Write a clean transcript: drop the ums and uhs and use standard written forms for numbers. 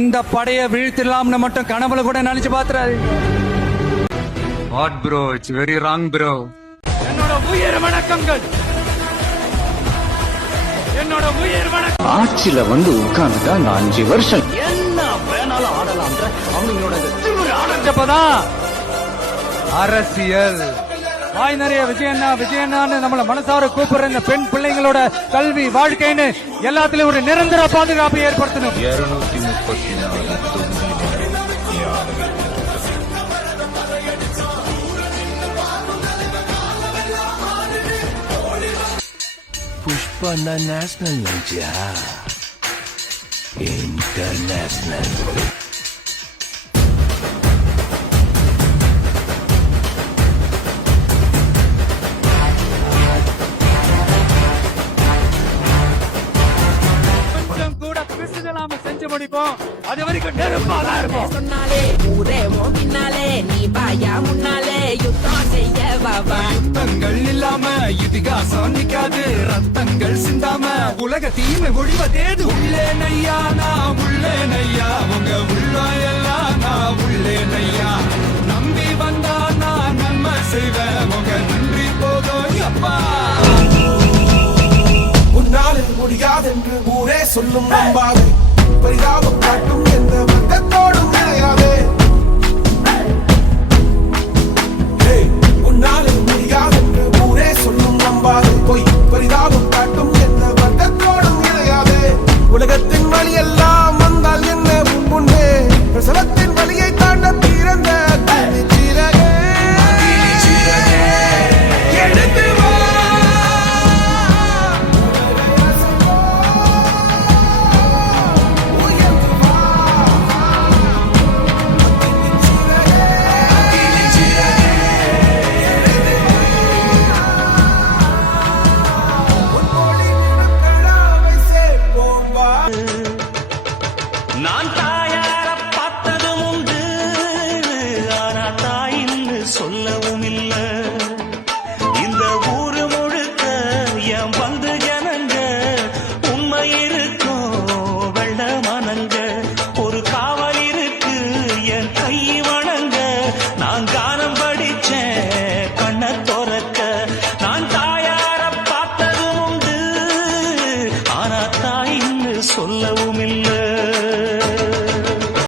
இந்த படையை வீழ்த்திடலாம்னு மட்டும் கனவுல கூட நினைச்சு பாத்துறாரு. What bro, it's very wrong bro. என்னோட உயிர் வணக்கங்கள், என்னோட உயிர் வணக்கம். ஆட்சியில வந்து உட்கார்ந்துட்டா அந்த 5 வருஷம் என்ன வேணாலும் ஆடலாம்ன்ற அவங்களோட ஆரம்பிச்சப்பதான் அரசியல் வாய் நிறைய விஜயண்ணான்னு நம்மள மனசார கூப்பிடுற இந்த பெண் பிள்ளைங்களோட கல்வி வாழ்க்கைன்னு எல்லாத்திலயும் ஒரு நிரந்தர பாதுகாப்பை ஏற்படுத்தணும். 234 புஷ்பா நேஷனல் நினைச்சியா? இன்டர்நேஷனல். செஞ்சு முடிப்போம். அது வரைக்கும் நெருப்பாதான் இருப்போம். சொன்னாலே ஊரே மோகினாலே நீ பாயா முன்னாலே யுத்தம் செய்ய வாவா. யுத்தங்கள் இல்லாம இதிகாசம் நிக்காது, ரத்தங்கள் சிந்தாம உலக தீமை ஒழிவதேது. உள்ளே நையா நான் உள்ளே நையா, உங்க உள்ள எல்லாம் நான் உள்ளே நையா. நம்பி வந்தா நான் நன்மை செய்வேன், உங்க நன்றி போதும் அப்பா. உன்னாலே முடியாதென்று ஊரே சொல்லும் நம்பாது பரிதாபம்